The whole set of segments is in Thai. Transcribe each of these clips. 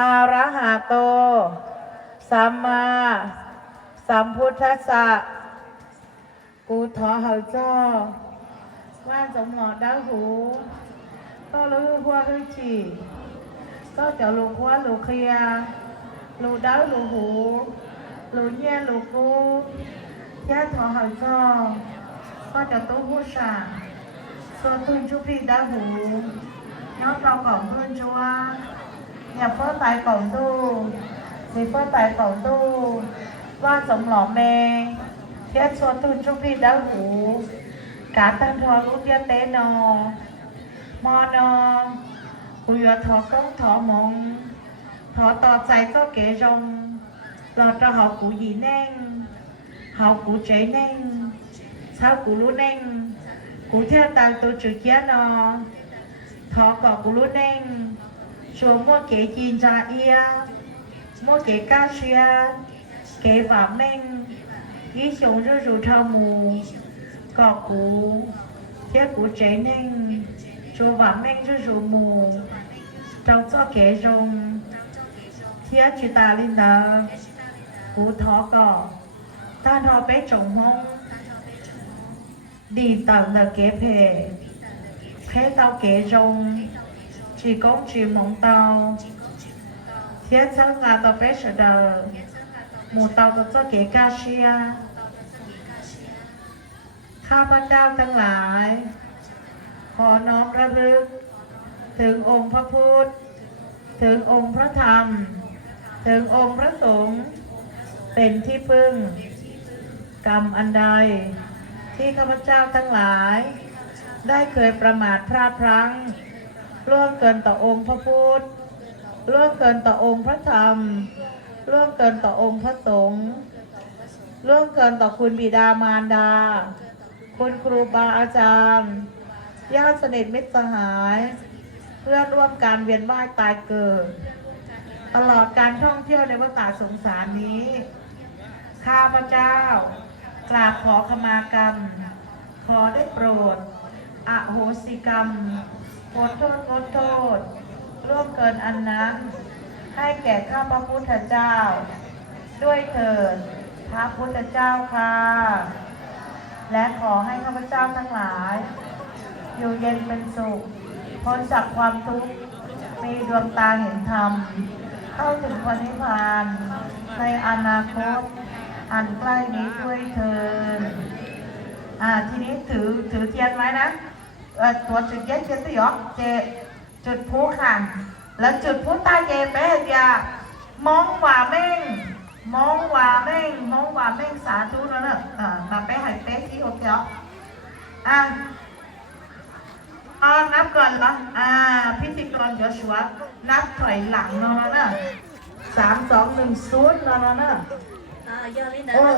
อะระหะโต สัมมา สัมพุทธัสสะ กูถอเหาเจ้า ว่าสมหลอดดาหู ก็รู้หัวรู้จีก็จะลูกหัวลูกเคลียลูกดาลูกหูลูกเยี่ยลูกกูแย่ถอเหาเจ้า ก็จะตู้หูสาส่วนตุนชุพีดาหูย้อนเราก่อนเพื่อนชัว อย่าเพิ่มตายก่อนตู้สิเพิ่มตายก่อนตู้ว่าสมหลอแม่ Tiết cho tuần trong khi đã hủ Cá tăng thọ lúc tiết tế nò Mò nò Hùi ở thọ công thọ mong Thọ tỏ chạy có kế rong Lọt cho họ cú gì nên Họ cú chế nên Sao cú lú nên Cú theo tăng tổ chữ kia nò Thọ cỏ cú lú nên cho mua kế chín ra ia mua kế ca xia kế và mình, ý xuống rồi rủ thao mù, có cú thế cú chế nên cho và mình rồi rủ mù. Trong cho kế rồng thế chú ta linh đó cú thọ cỏ, ta thọ bé trồng hông, đi tàu là kế phê thế tao kế rồng. Chỉ công chỉ mong tao thiết sang là tao phải sợ đờ mù tao tao cho kế ca xia ข้าพเจ้าทั้งหลาย ขอน้อมระลึก ถึงองค์พระพุทธ ถึงองค์พระธรรม ถึงองค์พระสงฆ์เป็นที่พึ่ง กรรมอันใด ที่ข้าพเจ้าทั้งหลาย ได้เคยประมาทพลาดพลั้ง ล่วงเกินต่อองค์พระพุทธล่วงเกินต่อองค์พระธรรมล่วงเกินต่อองค์พระสงฆ์ล่วงเกินต่อคุณบิดามารดา คุณครูบาอาจารย์ญาติสนิทมิตรสหาย เพื่อนร่วมการเวียนว่ายตายเกิด ตลอดการท่องเที่ยวในวัฏสงสารนี้ ข้าพเจ้ากราบขอขมากรรม ขอได้โปรด อโหสิกรรม งดโทษงดโทษร่วมเกินอันนั้น ให้แก่ข้าพระพุทธเจ้า ด้วยเถิดพระพุทธเจ้าค่ะ และขอให้ข้าพเจ้าทั้งหลาย อยู่เย็นเป็นสุข พ้นจากความทุกข์ มีดวงตาเห็นธรรม เข้าถึงพระนิพพาน ในอนาคต อันใกล้นี้ด้วยเถิดอ่า ทีนี้ถือถือเทียนไว้นะ ตัวจุดเย็นเทียนตัวหยอกเจจุดพลุค่ะ แล้วจุดพลุตาเจเป๊ะอย่ามองว่าเม่งมองว่าเม่งมองว่าเม่งสาธุแล้วเนอะอ่ามาเป๊ะให้เป๊ะที่โอเคเหรออะเอานับก่อนเหรออ่า พิธีกรเดี๋ยวชัวร์นับถอยหลังเนาะเนอะสามสองหนึ่งศูนย์เนาะเนอะ À, giờ lên Ờ. đó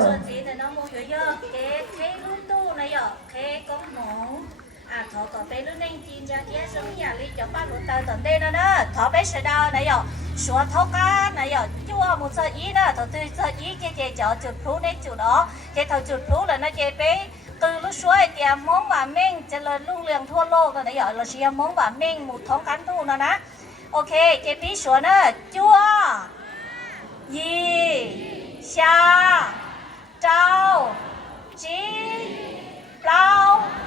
chuẩn gì thì nó mua cho giờ cái cái luôn tu này giờ cái con món à thọ thọ bé luôn nên chín ra kia sống nhà đi cho ba lụt tao tận đây nó đó thọ bé sẽ đau này giờ xóa thọ cá này giờ chua một sợi ý đó thọ tôi sợi ý cái cái chợ chuột phú đấy chủ đó cái thọ chuột phú là nó chơi bé từ lúc xuôi thì món và mình cho lên luôn liền thua lô rồi này giờ là chỉ món và mình một tháng cán thu nó nè ok cái bí xóa nó chua yi 下周金老北ออี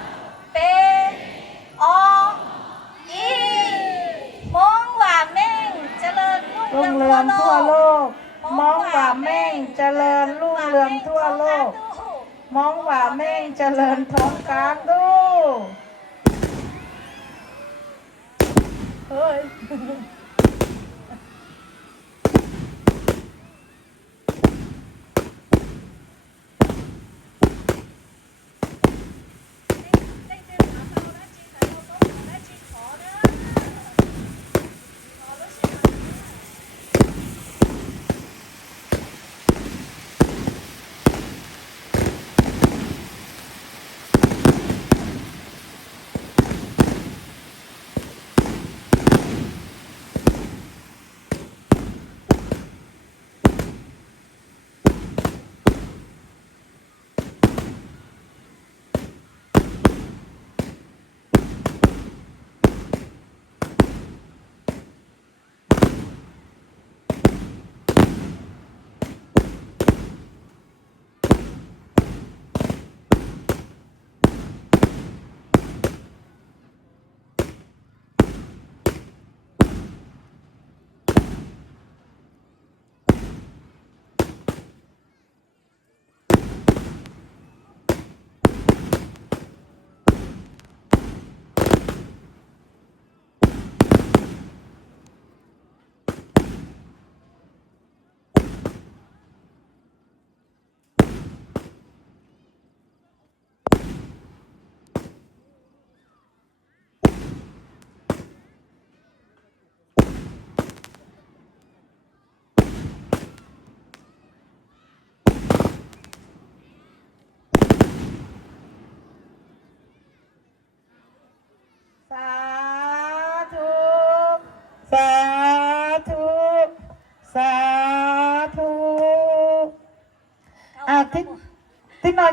มองว่าแม่งเจริญรุ่งเรืองทั่วโลกมองว่าแม่งเจริญรุ่งเรืองทั่วโลกมองว่าแม่งเจริญท้องกลางดู เฮ้ย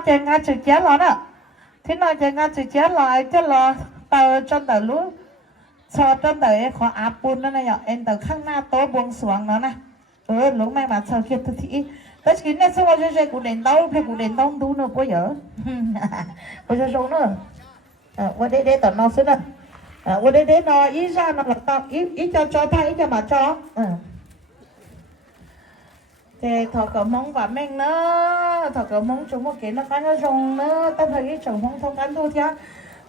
เจงานสุดเจ๋อหลอน่ะที่นอนเจงานสุดเจ๋อหล่อจะหล่อเตอจนเตอรู้ชอจนเตอเอขออาปุนนั่นน่ะอย่างเอ็นเตอข้างหน้าโต๊ะบวงสรวงเนาะนะเออหลวงแม่มาเช่าเกียบทุทีแต่สกินเนี่ยสว่าจะใจ้กูเดินเต้าเพื่อกูเดินเต้าดูเนอะกูเยอะกูจะชงเนอะวันเด็ดๆต่อนอนซึ่งเนอะวันเด็ดๆนอนอีซ่านอนหลับตาอีอีจะจอท้ายอีจะมาจอ thế thọ cờ mong quả mèn nữa thọ cờ mong chúng một cái nó cán nó trồng nữa ta thấy cái trồng mong thọ cán ะ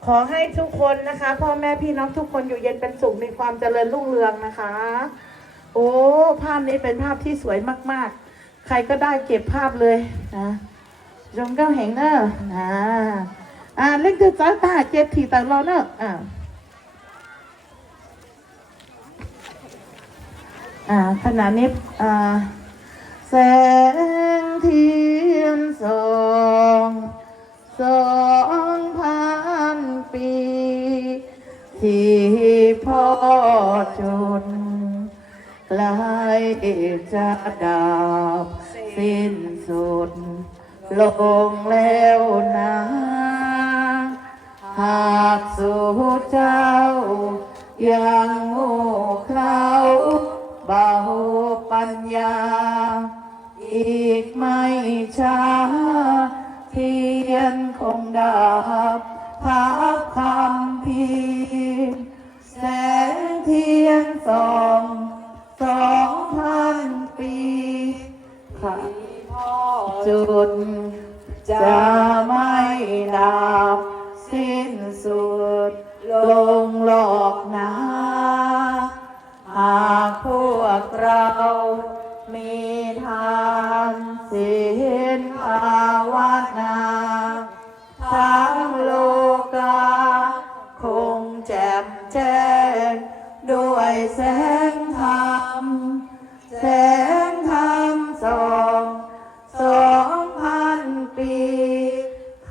ขอให้ทุกคนนะคะ พ่อแม่พี่น้องทุกคนอยู่เย็นเป็นสุขมีความเจริญรุ่งเรืองนะคะ โอ้ภาพนี้เป็นภาพที่สวยมาก ๆ ใครก็ได้เก็บภาพเลยนะยงก็แห่งเนอนะอ่าเล่นคือจ้าตาเจ็ดถีต่างรอเนอร์อ่าอ่าขณะนี้อ่า แสงเทียนสองสองพันปี ที่พ่อจนกล้จะดับสิ้นสุด ลงแล้วนะหากสู่เจ้า ยังโง่เขลาเบาปัญญา อีกไม่ช้าเทียนคงดับพับคำพีแสงเทียนสองสองพันปีค่ะจุดจะไม่ดับสิ้นสุดลงหลอ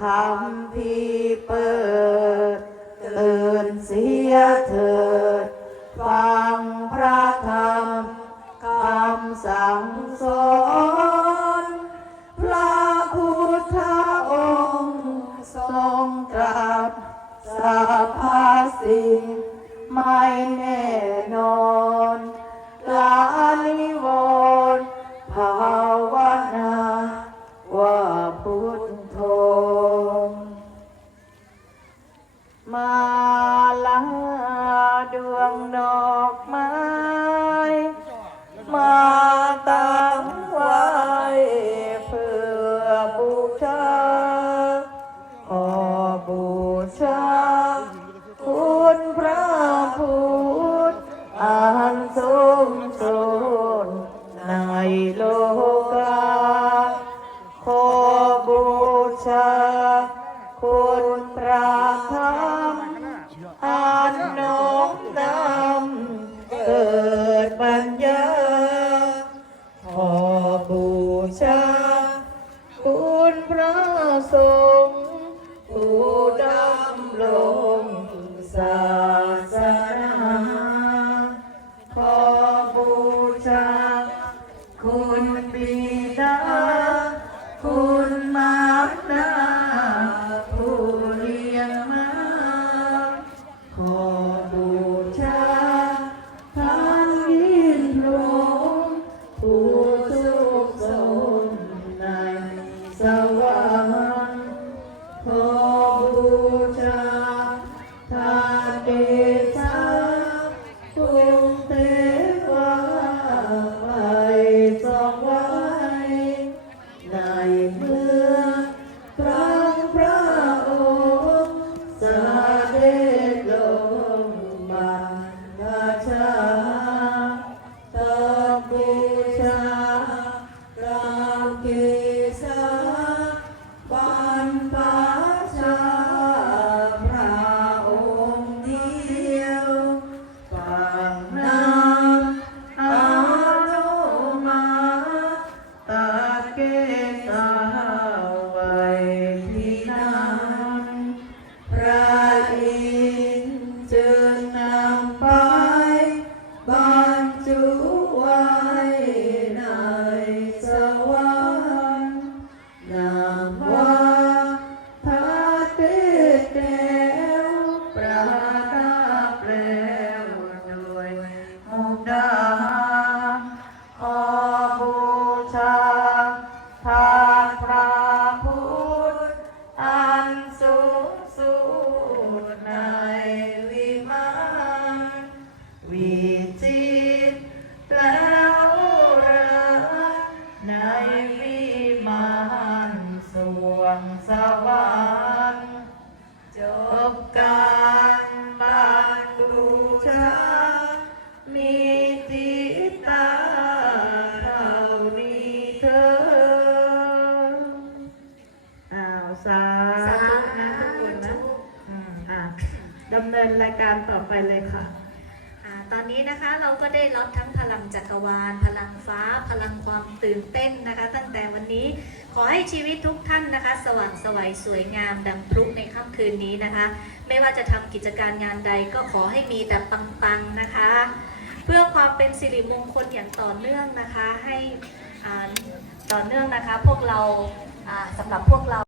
คำพี ชาคุณพระพุทธอันสูงสุดในโลกาขอบูชา คุณพระธรรมอันน้อมนำเกิดปัญญาขอบูชา ในวิมานสวงสวรรค์จบการบานบูชามีจิตตาเท่านี้เธออ้าวสาธุนะทุกคนนะอืมอะดำเนินรายการต่อไปเลยค่ะอ่า ตอนนี้นะคะเราก็ได้รับทั้งพลังจักรวาล พลังฟ้า พลังความตื่นเต้นนะคะ ตั้งแต่วันนี้ขอให้ชีวิตทุกท่านนะคะ สว่างไสวัยสวยงามดังพลุในค่ำคืนนี้นะคะ ไม่ว่าจะทำกิจการงานใดก็ขอให้มีแต่ปังๆนะคะ เพื่อความเป็นสิริมงคลอย่างต่อเนื่องนะคะให้ต่อเนื่องนะคะพวกเราสำหรับพวกเรา